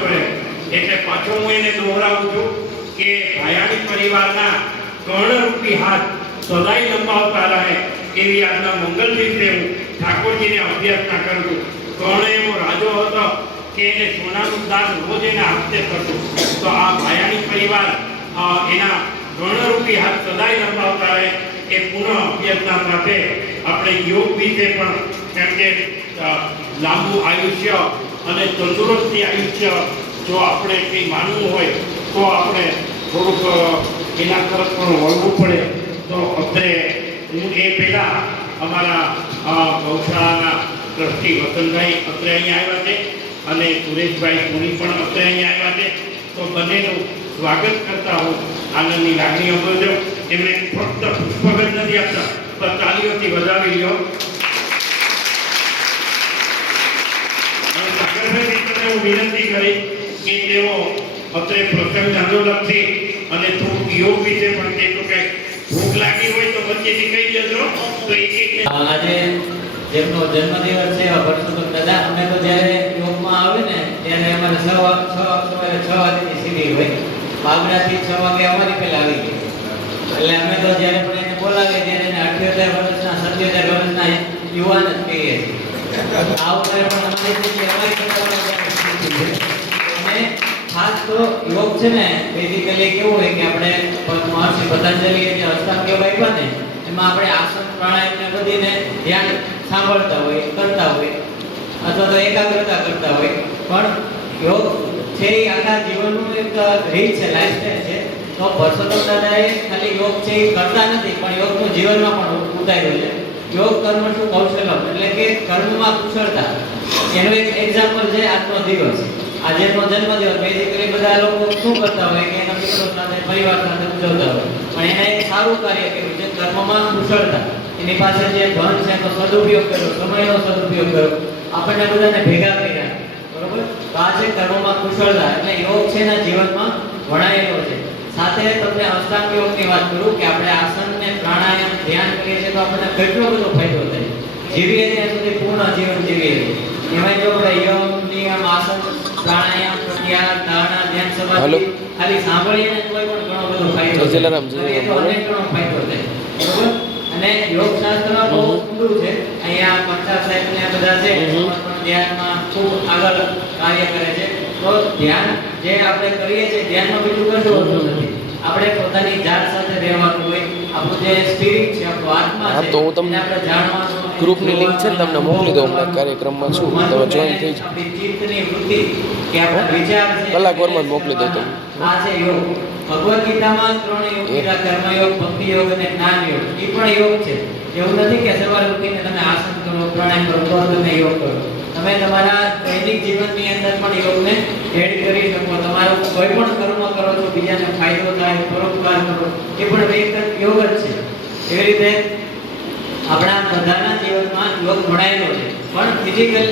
છો એમ. એટલે પાછો હું એને દોહરાવું છું કે ભાયાણી પરિવારના કર્ણરૂપી હાથ સદાય લંબાવતા રહે એવી આજના મંગલ દિવસે હું ઠાકોરજીને અભ્યર્થના કરું છું. કર્ણ એવો રાજો હતો કે એને સોનાનું દાન રોજ એના હાથે થતું. તો આ ભાયાણી પરિવાર એના કર્ણરૂપી હાથ સદાય લંબાવતા રહે એ પુનઃ અભ્યર્થના સાથે આપણે યોગ વિશે પણ, કેમ કે લાંબુ આયુષ્ય અને તંદુરસ્તી આયુષ્ય જો આપણે કંઈ માનવું હોય તો આપણે થોડુંક એના તરફ પણ વળવું પડે. તો અત્રે હું એ પહેલાં અમારા ગૌશાળાના ટ્રસ્ટી વસંતભાઈ અત્રે અહીંયા આવ્યા છે અને સુરેશભાઈ પુરી પણ અત્રે અહીંયા આવ્યા છે. તો બંનેનું સ્વાગત કરતા હું આનંદની લાગણી અનુભવ્યો. એમને ફક્ત પુષ્પગત નથી આપતા પણ તાલીઓથી વધાવી લ્યો. હું વિનંતી કરી કે તેઓ અત્રે પ્રસંગ આંદોલનથી અને થોડુંક યોગ વિશે પણ કહેતો કે ભૂખ લાગી હોય તો વચ્ચેથી કહી દેજો. તો આજે જેમનો જન્મદિવસ છે પરસોત્તમ દાદા, અમે તો જ્યારે યોગમાં આવે ને ત્યારે અમારે સવારે 6 વાગ્યાની સીધી હોય, બાબરાથી 6 વાગે અમારી પહેલા આવી ગઈ. એટલે અમે તો જ્યારે પણ એને બોલાવીએ ત્યારે એને 78 વર્ષના 77 વર્ષના યુવાન જ કહીએ છીએ. આ વખતે પણ અને ખાસ તો યોગ છે ને બેઝિકલી કેવું હોય કે આપણે મહર્ષિ પતંજલિએ જે અષ્ટાંગ યોગ આપ્યા ને એમાં આપણે આસન પ્રાણાયામ ને બધીને ધ્યાન સાંભળતા હોય, કરતા હોય અથવા તો એકાગ્રતા કરતા હોય. પણ યોગ છે એ આખા જીવનનું એક રીત છે, લાઈફસ્ટાઈલ છે. તો પરસોત્તમ દાદાએ ખાલી યોગ છે એ કરતા નથી પણ યોગનું જીવનમાં પણ ઉતાર્યું છે. યોગ કર્મશુ કૌશલમ એટલે કે કર્મમાં કુશળતા. એનું એક એક્ઝામ્પલ છે આજનો દિવસ, આજે નો જન્મદિવસ. બેઝિકલી બધા લોકો શું કરતા હોય કે એના મિત્રો સાથે, પરિવાર સાથે ઉજવતા હોય, પણ એને એક સારું કાર્ય કર્યું છે કર્મમાં કુશળતા. એની પાસે જે ધન છે એનો સદુપયોગ કર્યો, સમયનો સદુપયોગ કર્યો, આપણને બધાને ભેગા કર્યા. બરોબર? તો આ છે કર્મમાં કુશળતા. એટલે યોગ છે એના જીવનમાં ભણાયેલો છે. સાથે તમને અષ્ટાંગ યોગની વાત કરું કે આપણે આસન ને પ્રાણાયામ ધ્યાન કરીએ છીએ તો આપણને કેટલો બધો ફાયદો થાય. જીવીએ ત્યાં સુધી પૂર્ણ જીવન જીવીએ. એમાં જો આપણે યમ નિયમ આસન પ્રાણાયામ પ્રત્યાહાર ધારણા ધ્યાન સમાધિ ખાલી સાંભળીએ ને તોય પણ ઘણો બધો ફાયદો થાય. તો અનેક ઘણો ફાયદો થાય. બરોબર? અને યોગ શાસ્ત્રમાં બહુ ઊંડું છે. અહીંયા પંચા સાહેબ ને બધા છે પણ ધ્યાનમાં ખૂબ આગળ કાર્ય કરે છે. તો ધ્યાન જે આપણે કરીએ છીએ ધ્યાનમાં બીજું કશું હોતું નથી. આપણે પોતાની જાત સાથે રહેવાનું હોય. આપણું જે સ્પિરિટ છે, આપણો આત્મા છે, તો હું તમને આપણે જાણવાનું, ગ્રુપની લિંક છે ને તમને મોકલી દઉં. હમણાં કાર્યક્રમમાં છું, તમે જોઈન થઈ જાઓ. આપણી ચિત્તની વૃત્તિ કે આપણા વિચાર છે, કલાકવારમાં જ મોકલી દઉં તમને. આ છે યોગ. ભગવદ ગીતામાં 3 યોગ કીધા, કર્મ યોગ, ભક્તિ યોગ અને જ્ઞાન યોગ. એ પણ યોગ છે. એવું નથી કે સવારે ઉઠીને તમે આસન કરો, પ્રાણાયામ કરો તો તમે યોગ કરો. તમે તમારા દૈનિક જીવનની અંદર પણ યોગને એડ કરી શકો. તમારો કોઈ પણ કર્મ કરો છો બીજાને ફાયદો થાય, પરોપકાર કરો, એ પણ એક યોગ જ છે. એવી રીતે આપણા બધાના જીવનમાં યોગ ભણાયેલો છે. પણ ફિઝિકલ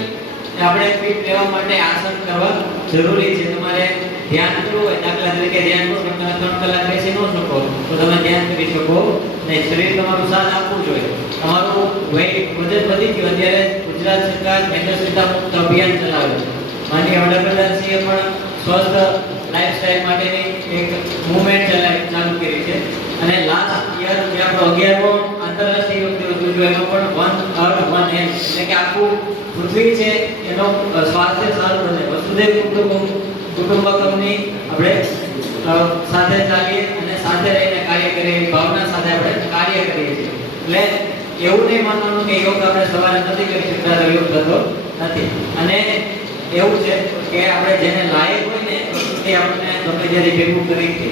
આપણે ફિટ રહેવા માટે આસન કરવા જરૂરી છે. તમારે ધ્યાન કરવું હોય, દાખલા તરીકે ધ્યાન કરો, તમે 3 કલાક બેસી ન શકો તો તમે ધ્યાન કરી શકો નહીં. શરીર તમારું સાથ આપવું જોઈએ. તમારું વજન વધી ગયું. અત્યારે ગુજરાત સરકાર મેદસ્વીતા મુક્ત અભિયાન ચલાવે છે. માનનીય વડાપ્રધાનશ્રીએ પણ સ્વસ્થ લાઈફસ્ટાઈલ માટેની એક મૂવમેન્ટ ચાલુ કરી છે. અને લાસ્ટ યર જે આપણો 11મો આંતરરાષ્ટ્રીય યોગ દિવસ ઉજવ્યો એનો પણ 1 અર્થ 1 હેલ્થ એટલે કે આખું પૃથ્વી છે એનો સ્વાસ્થ્ય સારું રહે. વસુધૈવ કુટુંબકમની આપણે સાથે ચાલીએ અને સાથે રહીને કાર્ય કરીએ એવી ભાવના સાથે આપણે કાર્ય કરીએ છીએ. એટલે એવું નહીં માનવાનું કે યોગ આપણે સવારે નથી કરી શકતા તો યોગ થતો નથી. અને એવું છે કે આપણે જેને લાયક હોય ને એ આપણને ગમે ત્યારે ભેગું કરી છે.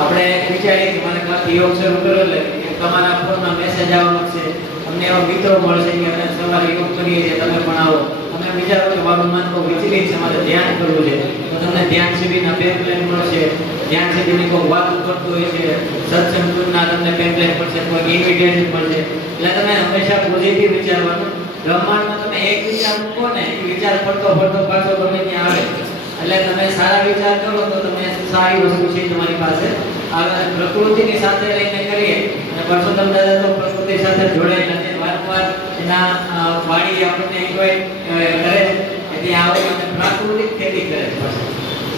આપણે વિચારીએ કે મને કાલથી યોગ શરૂ કરો એટલે તમારા ફોનમાં મેસેજ આવવા લાગશે, અમને એવા મિત્રો મળશે કે અમે સવારે યોગ કરીએ છીએ, તમે પણ આવો. તમે વિચારો કે મારું મન બહુ વિચલિત છે, મારે ધ્યાન કરવું છે, તો તમને ધ્યાન શિબિરના પેમ્પલેટ મળશે. ધ્યાન શિબિરની કોઈ વાત કરતું હોય છે, સત્સંગ ટૂરના તમને પેમ્પલેટ મળશે, કોઈ ઇન્વિટેશન મળશે. એટલે તમે હંમેશા પોઝિટિવ વિચારવાનું. બ્રહ્માંડમાં તમે એક વિચાર મૂકો ને એ વિચાર ફરતો પાછો ગમે ત્યાં આવે. એટલે તમે સારા વિચાર કરો તો તમે સારી વસ્તુ છે તમારી પાસે આવે. પ્રકૃતિની સાથે રહીને કરીએ અને પરસોત્તમ દાદા તો પ્રકૃતિ સાથે જોડાયેલા છે. વારંવાર એના વાડી આપણને એન્જોય કરે છે. એટલે આવે અને પ્રાકૃતિક ખેતી કરે છે.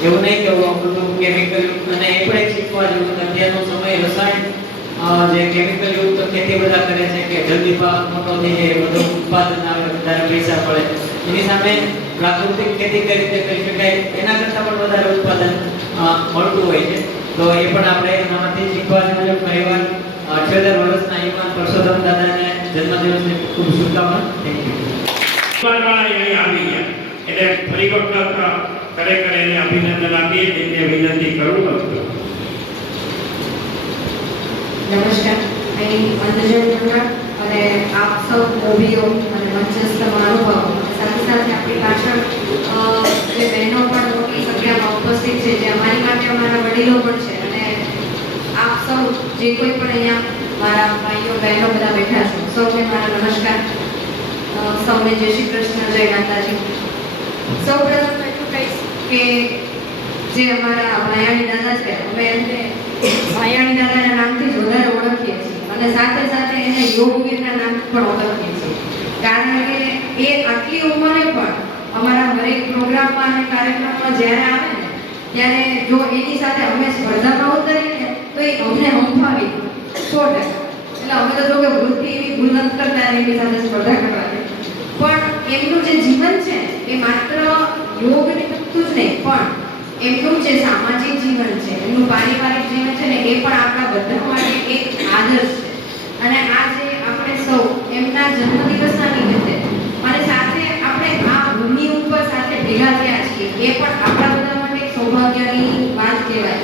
એવું નહીં કે બધું કેમિકલ, અને એ પણ એક શીખવા જેવું અત્યારનો સમય રસાયણ જે કેમિકલ યુક્ત ખેતી બધા કરે છે કે જલ્દી પાક મોટો થઈ જાય, બધું ઉત્પાદન આવે, વધારે પૈસા મળે. એની સામે પ્રાકૃતિક ખેતી કઈ રીતે કરી શકાય એના કરતાં પણ વધારે ઉત્પાદન મળતું હોય છે. તો એ પણ આપણે એનામાંથી શીખવા જેવું. પરિવાર 78 વર્ષના યુવાન પરસોત્તમ દાદાને જન્મદિવસની ખૂબ શુભકામના. Thank you. પરિવારવાળા અહીં આવી ગયા એટલે ફરી વખત ખરેખર એને અભિનંદન આપીએ. તેમને વિનંતી કરું હતું. નમસ્કાર. અહીં અંધજન મંડળ અને આપ સૌ મોભીઓ અને મંચસ્થ મહાનુભાવો, સાથે સાથે આપણી પાછળ જે બહેનો પણ મોટી સંખ્યામાં ઉપસ્થિત છે, જે અમારી માટે અમારા વડીલો પણ છે, અને આપ સૌ જે કોઈ પણ અહીંયા મારા ભાઈઓ બહેનો બધા બેઠા છો, સૌને મારા નમસ્કાર. સૌને જય શ્રી કૃષ્ણ, જય માતાજી. સૌ પ્રથમ એટલું કહીશ કે જે અમારા ભાયાણી દાદા છે, અમે એમને ભાયાણી દાદાના નામથી જ વધારે ઓળખીએ છીએ, અને સાથે સાથે એને યોગવીરના નામથી પણ ઓળખીએ છીએ. કારણ કે એ આટલી ઉંમરે પણ અમારા હરેક પ્રોગ્રામમાં અને કાર્યક્રમમાં જ્યારે આવે ને ત્યારે જો એની સાથે અમે સ્પર્ધામાં ઉતરીએ તો એ અમને હંફાવી 100%. એટલે અમે તો જો કે ભૂલથી એવી ભૂલ નથી કરતા એની સાથે સ્પર્ધા કરવાની, પણ એમનું જે જીવન છે એ માત્ર યોગને લગતું જ નહીં, પણ એમનું જે સામાજિક જીવન છે, એમનું પારિવારિક જીવન છે ને, એ પણ આપણા બધા માટે એક આદર્શ છે. અને આજે આપણે સૌ એમના જન્મદિવસના નિમિત્તે અને સાથે આપણે આ ભૂમિ ઉપર સાથે ભેગા થયા છીએ, એ પણ આપણા બધા માટે એક સૌભાગ્યની વાત કહેવાય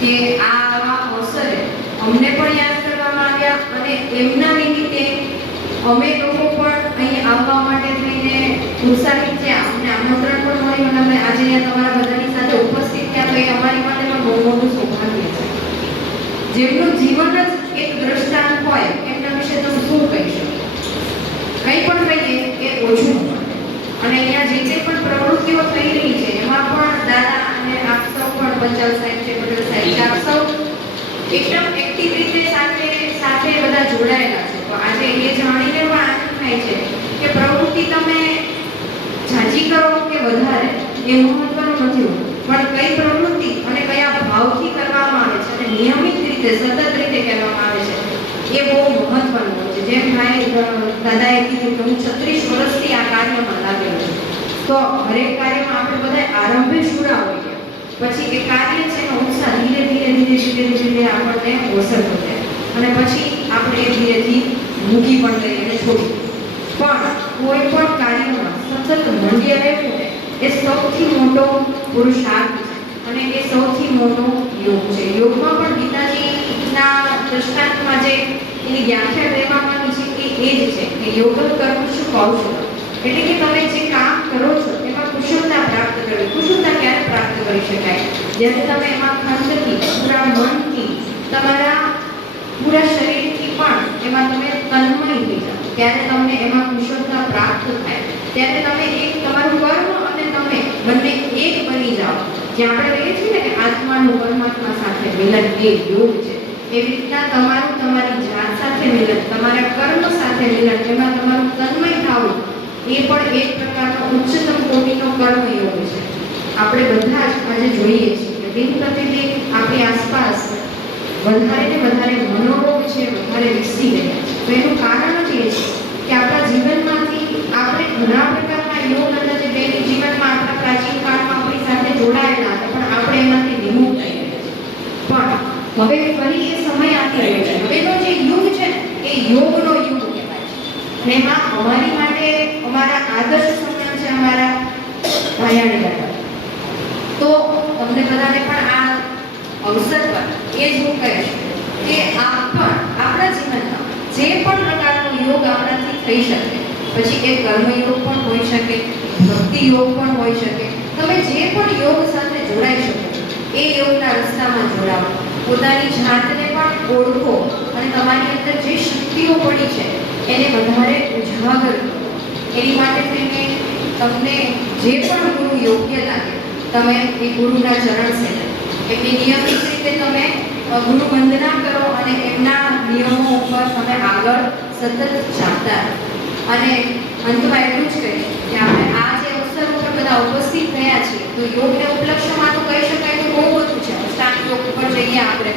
કે આવા અવસરે અમને પણ યાદ કરવામાં આવ્યા, અને એમના નિમિત્તે અમે લોકો પણ અહીં આવવા માટે થઈને ઉત્સાહિત થયા. અમને આમંત્રણ પણ મળ્યું અને અમે આજે અહીંયા તમારા બધાની સાથે ઉપસ્થિત થયા, તો એ અમારી માટે પણ બહુ મોટું સૌભાગ્ય છે. જેમનું જીવન જ એક દ્રષ્ટાંત હોય એમના વિશે તમે શું કહી શકો? કંઈ પણ કહીએ એ ઓછું. અને અહીંયા જે કંઈ પણ પ્રવૃત્તિઓ થઈ રહી છે એમાં પણ દાદા અને આપ સૌ પણ પંચાલ સાહેબ છે, પટેલ સાહેબ છે, આપ સૌ એકદમ એક્ટિવ રીતે સાથે બધા જોડાયેલા છે. તો આજે એ જાણીને પણ આનંદ થાય છે કે પ્રવૃત્તિ તમે ઝાઝી કરો કે વધારે એ મહત્વનું નથી હોતું, પણ કઈ પ્રવૃત્તિ અને કયા ભાવથી કરવામાં આવે છે અને નિયમિત રીતે સતત રીતે કરવામાં આવે છે એ બહુ મહત્વનું હોય છે. જેમ ભાઈ દાદાએ કીધું કે હું 36 વર્ષથી આ કાર્યમાં લાગેલો છું, તો હરેક કાર્યમાં આપણે બધા આરંભે શુરા હોઈએ, પછી એ કાર્ય છે એનો ઉત્સાહ ધીરે ધીરે આપણને ઓસરતો થાય, અને પછી આપણે એ ધીરેથી મૂકી પણ દઈએ અને છોડી. પણ કોઈ પણ કાર્યમાં સતત મંડ્ય રહેવું ને એ સૌથી મોટો પુરુષાર્થ છે, અને એ સૌથી મોટો યોગ છે. યોગમાં પણ ગીતાજીના દૃષ્ટાંતમાં જે એની વ્યાખ્યા દેવામાં આવી છે એ જ છે કે યોગ કરવું શું કૌશલ, એટલે કે તમે જે કામ કરો છો એમાં કુશળતા પ્રાપ્ત કરવી. કુશળતા ક્યારે પ્રાપ્ત કરી શકાય? જ્યારે તમે એમાં ખંતથી, પૂરા મનથી, તમારા પૂરા શરીરથી પણ એમાં તમે તન્મય થઈ જાઓ, ત્યારે તમને એમાં કુશળતા પ્રાપ્ત થાય, ત્યારે તમે એક તમારું કર્મ અને તમે બંને એક બની જાઓ. જે આપણે કહીએ છીએ ને કે આત્માનું પરમાત્મા સાથે મિલન એ યોગ છે, એવી રીતના તમારું તમારી જાત સાથે મિલન, તમારા કર્મ સાથે મિલન, એમાં તમારું તન્મય થવું એ પણ એક પ્રકારનો ઉચ્ચતમ કોટીનો કર્મ યોગ છે. આપણે બધા જ આજે જોઈએ છીએ કે દિન પ્રતિદિન આપણી આસપાસ વધારે ને વધારે મનોરોગ છે, વધારે વિકસી રહ્યા છે. તો એનું કારણ જ એ છે કે આપણા જીવનમાંથી આપણે ઘણા પ્રકારના યોગ અને જે દૈનિક જીવનમાં આપણા પ્રાચીન કાળમાં આપણી સાથે જોડાયેલા હતા, પણ આપણે એમાંથી વિમુખ થઈ ગયા છે. પણ હવે ફરી એ સમય આવી રહ્યો છે. હવેનો જે યુગ છે ને એ યોગનો યુગ કહેવાય છે, અને એમાં અમારી માટે અમારા આદર્શ સંતાન છે અમારા ભાયાણી દાદા. તો તમને બધાને પણ આ અવસર પર એ જ હું કહીશ કે આપ પણ આપણા જીવનમાં જે પણ પ્રકારનો યોગ આપણાથી થઈ શકે, પછી એ કર્મયોગ પણ હોઈ શકે, ભક્તિ યોગ પણ હોઈ શકે, તમે જે પણ યોગ સાથે જોડાઈ શકો એ યોગના રસ્તામાં જોડાવો, પોતાની જાતને પણ ઓળખો અને તમારી અંદર જે શક્તિઓ પડી છે એને વધારે ઉજાગર કરો. એની માટે થઈને તમને જે પણ ગુરુ યોગ્ય લાગે તમે એ ગુરુના ચરણ સેવો, એમની નિયમિત રીતે તમે ગુરુ વંદના કરો અને એમના નિયમો ઉપર તમે આગળ સતત ચાલતા રહો. અને અંતમાં એટલું જ કહીશ કે આપણે આ જે અવસર ઉપર બધા ઉપસ્થિત થયા છીએ તો યોગને ઉપલક્ષ્યમાં તો કહી યોગ ઉપર જઈએ, આપણે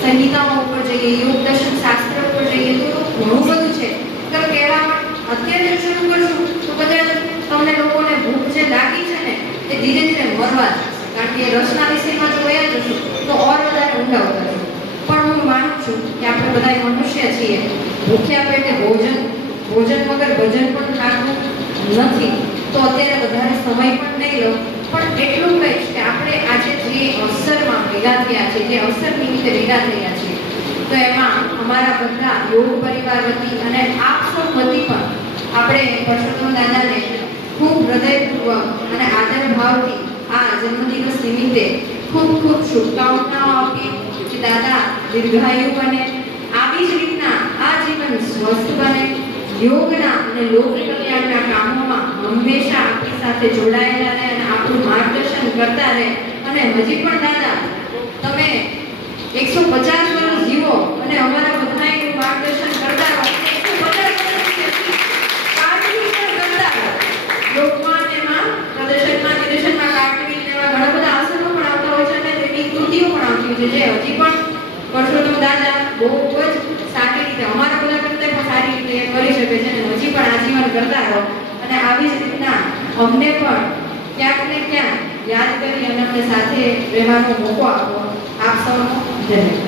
સંહિતાઓ ઉપર જઈએ, યોગ દર્શન શાસ્ત્ર ઉપર જઈએ તો ઘણું બધું છે. તો કહેવામાં અત્યારે શરૂ કરશું તો કદાચ તમને લોકોને ભૂખ જે લાગી છે ને એ ધીરે ધીરે મરવા જશે, કારણ કે રસના વિષયમાં જો વયા જશું તો ઓર વધારે ઊંડા ઉતરશું. પણ હું માનું છું કે આપણે બધા મનુષ્ય છીએ, ભૂખ્યા પેટે ભોજન વગર ભજન પણ થતું નથી. તો અત્યારે વધારે સમય પણ નહીં લો, પણ એટલું કહીશ કે આપણે આજે જે અવસરમાં ભેગા થયા છે, જે અવસર નિમિત્તે ભેગા થયા છે, તો એમાં અમારા બધા યોગ પરિવાર વતી અને આપ સૌ વતી પણ આપણે પરસોત્તમ દાદાને ખૂબ હૃદયપૂર્વક અને આદર ભાવથી આ જન્મદિવસ નિમિત્તે ખૂબ ખૂબ શુભકામનાઓ આપીએ કે દાદા દીર્ઘાયુ બને, આવી જ રીતના આ જીવન સ્વસ્થ બને, યોગના અને લોક કલ્યાણના કામોમાં હંમેશા આપણી સાથે જોડાયેલા રહે અને આપણું માર્ગદર્શન કરતા રહે. અને હજી પણ દાદા તમે 150 વર્ષ જીવો અને અમારા બધાનું માર્ગદર્શન કરતા રહો, 150 વર્ષ કાર્ટવીલ પણ કરતા રહો. યોગમાં એમાં પ્રદર્શનમાં નિદર્શનમાં કાર્ટવીલ એવા ઘણા બધા આસનો પણ આવતા હોય છે અને તેની કૃતિઓ પણ આવતી હોય છે, જે હજી પણ પરસોત્તમ દાદા બહુ જ સારી રીતે અમારા બધા કરતા પણ સારી રીતે કરી શકે છે અને હજી પણ આજીવન કરતા રહો. અને આવી જ રીતના અમને પણ ક્યાંક ને ક્યાંક યાદ કરી અને અમને સાથે રહેવાનો મોકો આપો. આપ સૌનો ધન્યવાદ.